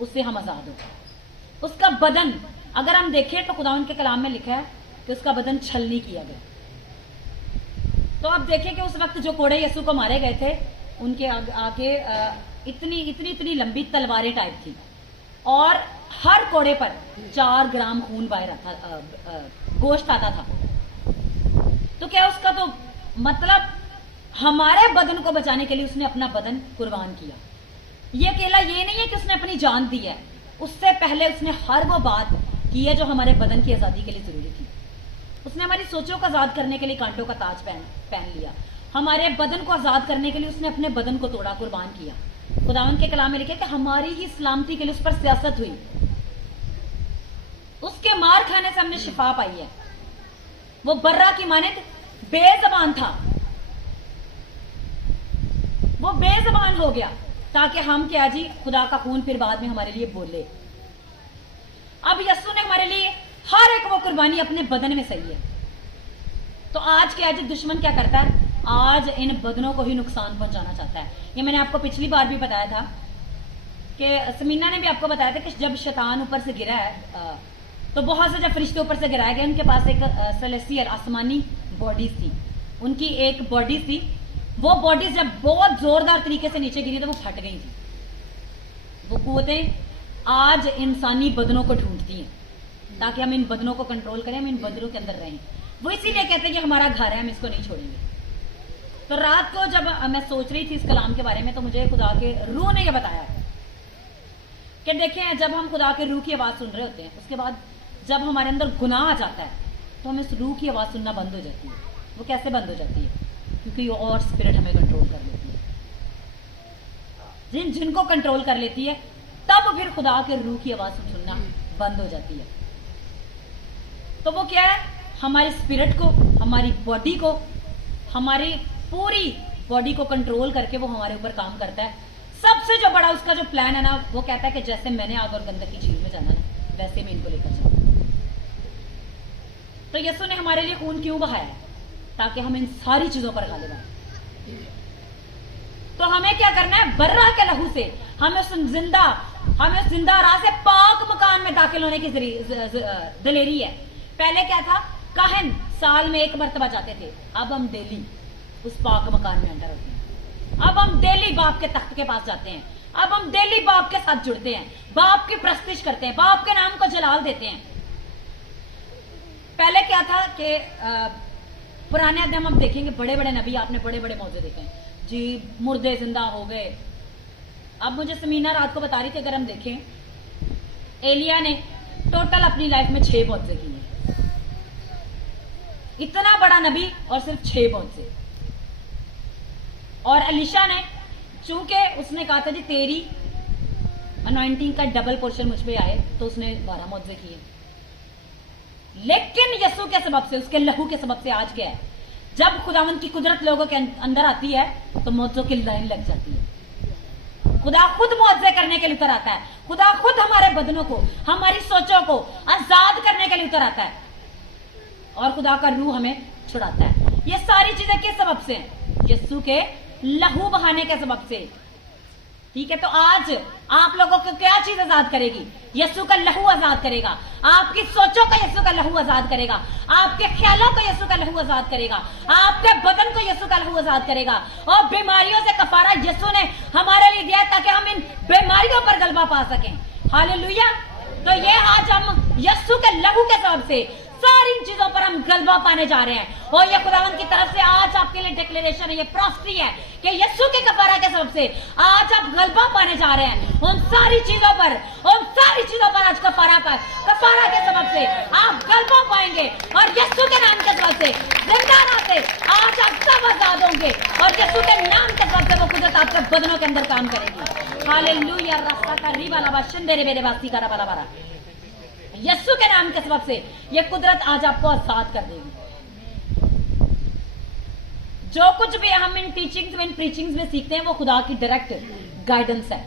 उससे हम आजाद हो। उसका बदन अगर हम देखें तो खुदा के कलाम में लिखा है कि उसका बदन छलनी किया गया। तो आप देखें कि उस वक्त जो कोड़े यीशु को मारे गए थे, उनके आगे इतनी लंबी तलवारें टाइप थी, और हर कोड़े पर 4 ग्राम खून बाहर आता, गोश्त आता था। तो क्या उसका तो मतलब हमारे बदन को बचाने के लिए उसने अपना बदन कुर्बान किया। ये अकेला ये नहीं है कि उसने अपनी जान दी है, उससे पहले उसने हर वो बात की है जो हमारे बदन की आजादी के लिए जरूरी थी। उसने हमारी सोचों को आजाद करने के लिए कांटों का ताज पहन लिया। हमारे बदन को आजाद करने के लिए उसने अपने बदन को तोड़ा, कुर्बान किया। खुदावन के कलाम में लिखा कि हमारी ही सलामती के लिए उस पर सियासत हुई। उसके मार खाने से हमने शिफा पाई है। वो बर्रा की मानद बेजबान था, वो बेजबान हो गया ताकि हम क्या जी, खुदा का खून फिर बाद में हमारे लिए बोले। अब यीशु ने हमारे लिए हर एक वो कुर्बानी अपने बदन में सही है। तो आज क्या जी, दुश्मन क्या करता है, आज इन बदनों को ही नुकसान पहुंचाना चाहता है। ये मैंने आपको पिछली बार भी बताया था कि समीना ने भी आपको बताया था कि जब शैतान ऊपर से गिरा है, तो बहुत से जब फरिश्ते ऊपर से गिराए गए, उनके पास एक सेलेस्टियल आसमानी बॉडीज थी। उनकी एक बॉडी थी, वो बॉडीज जब बहुत जोरदार तरीके से नीचे गिरी तो वो फट गई थी। वो कुव्वतें आज इंसानी बदनों को ढूंढती हैं ताकि हम इन बदनों को कंट्रोल करें, हम इन बदनों के अंदर रहें। वो इसीलिए कहते हैं कि हमारा घर है, हम इसको नहीं छोड़ेंगे। तो रात को जब मैं सोच रही थी इस कलाम के बारे में, तो मुझे खुदा के रूह ने यह बताया कि देखें, जब हम खुदा के रूह की आवाज सुन रहे होते हैं, उसके बाद जब हमारे अंदर गुनाह आ जाता है तो हमें उस रूह की आवाज सुनना बंद हो जाती है। वो कैसे बंद हो जाती है? क्योंकि वो और स्पिरिट हमें कंट्रोल कर लेती है। जिनको कंट्रोल कर लेती है, तब फिर खुदा के रूह की आवाज सुनना बंद हो जाती है। तो वो क्या है, हमारे स्पिरिट को, हमारी बॉडी को, हमारी पूरी बॉडी को कंट्रोल करके वो हमारे ऊपर काम करता है। सबसे जो बड़ा उसका जो प्लान है ना, वो कहता है कि जैसे मैंने आग और गंधक की झील में जाना है, वैसे मैं इनको लेकर जाऊं। तो यीशु ने हमारे लिए खून क्यों बहाया है? ताकि हम इन सारी चीजों पर गालिब आए। तो हमें क्या करना है? बर्रा के लहू से हमें उस जिंदा राह से पाक मकान में दाखिल होने की दलेरी है। पहले क्या था, काहन साल में एक मर्तबा जाते थे, अब हम डेली उस पाक मकान में एंटर होते हैं। अब हम डेली बाप के तख्त के पास जाते हैं, अब हम डेली बाप के साथ जुड़ते हैं, बाप की प्रस्तिश करते हैं, बाप के नाम को जलाल देते हैं। पहले क्या था कि पुराने अध्याय हम देखेंगे, बड़े बड़े नबी, आपने बड़े बड़े मौजे देखे हैं जी, मुर्दे जिंदा हो गए। अब मुझे समीना रात को बता रही थी, अगर हम देखें, एलिया ने टोटल अपनी लाइफ में 6 मौजे किए। इतना बड़ा नबी और सिर्फ 6 मौजे। और अलीशा ने, चूंकि उसने कहा था जी तेरी अनॉइंटिंग का डबल पोर्शन मुझ पे आए, तो उसने 12 मौजे किए। लेकिन यीशु के सबब से, उसके लहू के सबब से आज क्या है, जब खुदावंद की कुदरत लोगों के अंदर आती है तो मौजों की लाइन लग जाती है। खुदा खुद मुआवजे करने के लिए उतर आता है। खुदा खुद हमारे बदनों को, हमारी सोचों को आजाद करने के लिए उतर आता है, और खुदा का रूह हमें छुड़ाता है। ये सारी चीजें किस सबब से हैं? यीशु के लहू बहाने के सबब से। ठीक है, तो आज आप लोगों को क्या चीज आजाद करेगी? यीशु का लहू आजाद करेगा। आपकी सोचों का यीशु का लहू आजाद करेगा, आपके ख्यालों को यीशु का लहू आजाद करेगा, आपके बदन को यीशु का लहू आजाद करेगा। और बीमारियों से कफारा यीशु ने हमारे लिए दिया ताकि हम इन बीमारियों पर गलबा पा सकें। हालेलुया। तो ये आज हम यीशु के लहू के सबब से सारी चीजों पर हम गलबा पाने जा रहे हैं। और ये खुदावंद की तरफ से आज आपके लिए डिक्लेरेशन है, ये प्रॉफेसी है कि यीशु के कफारा के सबब से आज आप गलबा पाने जा रहे हैं। उन सारी चीजों पर आज कफारा के सबब से आप गलबा पाएंगे, और यीशु के नाम के सबब से जिंदा रहते आज आप सब आजाद होंगे, और यीशु के नाम के सबब से वो कुदरत आपके बदनों के अंदर काम करेगी। हालेलुया। रास्ता का रीबा लाबा शंदेरे बेरे बास्ती का रबा लाबा। यीशु के नाम के सबब से ये कुदरत आज आपको आजाद कर देगी। जो कुछ भी हम इन टीचिंग्स में, इन प्रीचिंग्स में सीखते हैं वो खुदा की डायरेक्ट गाइडेंस है।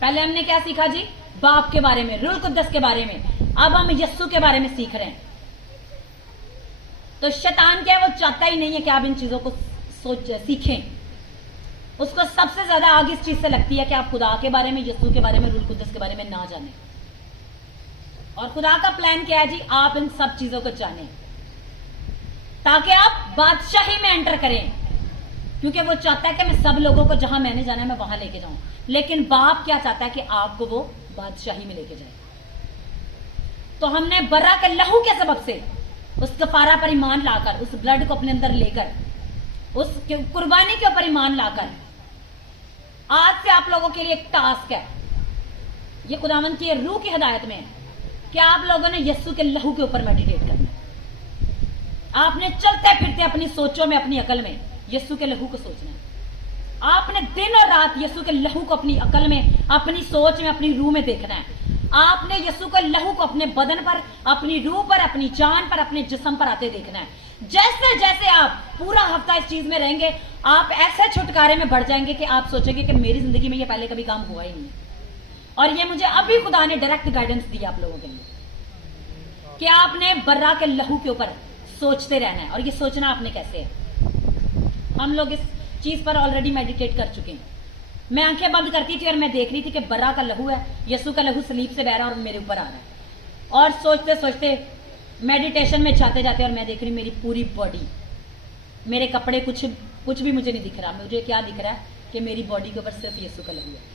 पहले हमने क्या सीखा जी? बाप के बारे में, रूह कुद्दस के बारे में। अब हम यीशु के बारे में सीख रहे हैं। तो शैतान क्या है, वो चाहता ही नहीं है कि आप इन चीजों को सीखें। उसको सबसे ज्यादा आग इस चीज से लगती है कि आप खुदा के बारे में, यीशु के बारे में, रूह कुद्दस के बारे में ना जाने। और खुदा का प्लान क्या है जी? आप इन सब चीजों को जानें ताकि आप बादशाही में एंटर करें, क्योंकि वो चाहता है कि मैं सब लोगों को जहां मैंने जाना है मैं वहां लेके जाऊं। लेकिन बाप क्या चाहता है कि आपको वो बादशाही में लेके जाए। तो हमने बर्रा के लहू के सबब से उस कफारा पर ईमान लाकर, उस ब्लड को अपने अंदर लेकर, उस कुर्बानी के ऊपर ईमान लाकर, आज से आप लोगों के लिए एक टास्क है, ये खुदावंद की रूह की हिदायत में है कि आप लोगों ने यीशु के लहू के ऊपर मेडिटेट करना है। आपने चलते फिरते अपनी सोचों में, अपनी अकल में यीशु के लहू को सोचना है। आपने दिन और रात यीशु के लहू को अपनी अकल में, अपनी सोच में, अपनी रूह में देखना है। आपने यीशु के लहू को अपने बदन पर, अपनी रूह पर, अपनी जान पर, अपने जिस्म पर आते देखना है। जैसे जैसे आप पूरा हफ्ता इस चीज में रहेंगे, आप ऐसे छुटकारे में बढ़ जाएंगे कि आप सोचेंगे कि मेरी जिंदगी में ये पहले कभी काम हुआ ही नहीं। और ये मुझे अभी खुदा ने डायरेक्ट गाइडेंस दी आप लोगों के लिए कि आपने बर्रा के लहू के ऊपर सोचते रहना है। और ये सोचना आपने कैसे है? हम लोग इस चीज पर ऑलरेडी मेडिटेट कर चुके हैं। मैं आंखें बंद करती थी और मैं देख रही थी कि बर्रा का लहू है, यीशु का लहू सलीब से बह रहा है और मेरे ऊपर आ रहा है। और सोचते सोचते मेडिटेशन में जाते जाते और मैं देख रही मेरी पूरी बॉडी, मेरे कपड़े, कुछ भी मुझे नहीं दिख रहा। मुझे क्या दिख रहा है कि मेरी बॉडी के ऊपर सिर्फ यीशु का लहू है।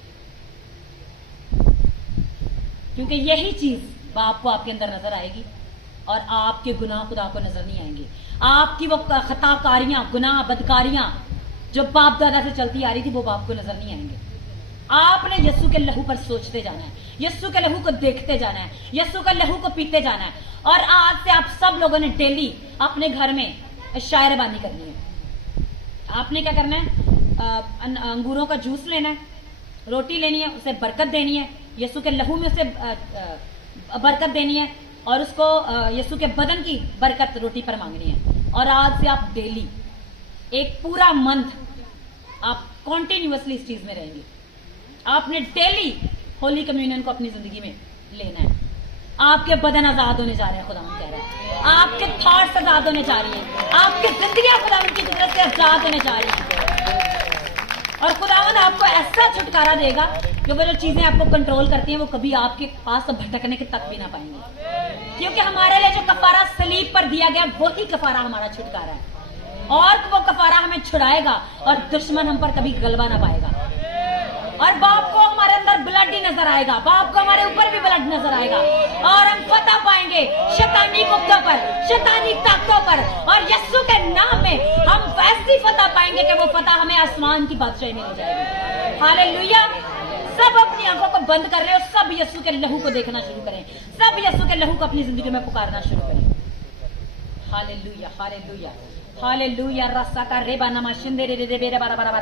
क्योंकि यही चीज बाप को आपके अंदर नजर आएगी और आपके गुनाह खुदा को नजर नहीं आएंगे। आपकी वो खताकारियां, गुनाह, बदकारियां जो बाप दादा से चलती आ रही थी वो बाप को नजर नहीं आएंगे। आपने यीशु के लहू पर सोचते जाना है, यीशु के लहू को देखते जाना है, यीशु के लहू को पीते जाना है। और आज से आप सब लोगों ने डेली अपने घर में शायरबानी करनी है। आपने क्या करना है? अंगूरों का जूस लेना है, रोटी लेनी है, उसे बरकत देनी है, यीशु के लहू में उसे बरकत देनी है और उसको यीशु के बदन की बरकत रोटी पर मांगनी है। और आज से आप डेली एक पूरा मंथ आप कॉन्टिन्यूअसली इस चीज में रहेंगे। आपने डेली होली कम्युनियन को अपनी जिंदगी में लेना है। आपके बदन आजाद होने जा रहे हैं, खुदा कह रहा है। आपके थॉट्स आजाद होने जा रही है, आपकी जिंदगी खुदा की कुदरत से आजाद होने जा रही है। और खुदावंद आपको ऐसा छुटकारा देगा कि वो जो चीजें आपको कंट्रोल करती हैं वो कभी आपके पास भटकने के तक भी ना पाएंगे। क्योंकि हमारे लिए जो कफारा सलीब पर दिया गया वही कफारा हमारा छुटकारा है। और वो कफारा हमें छुड़ाएगा और दुश्मन हम पर कभी गलबा ना पाएगा। और बाप को हमारे अंदर ब्लड ही नजर आएगा, बाप को हमारे ऊपर भी ब्लड नजर आएगा और हम फतह पाएंगे शैतानी कुत्तों पर, शैतानी ताकतों पर। और यीशु के नाम में हम वैसी फतह पाएंगे कि वो फतह हमें आसमान की बादशाही में हो जाएगी। हालेलुया। सब अपनी आंखों को बंद कर रहे हो, सब यीशु के लहू को देखना शुरू करें, सब यीशु के लहू को अपनी जिंदगी में पुकारना शुरू करें। Hallelujah, hallelujah, hallelujah. रस्सा का रेबा नमा शिंदे रे रे रे बेरे बारा बारा बारा।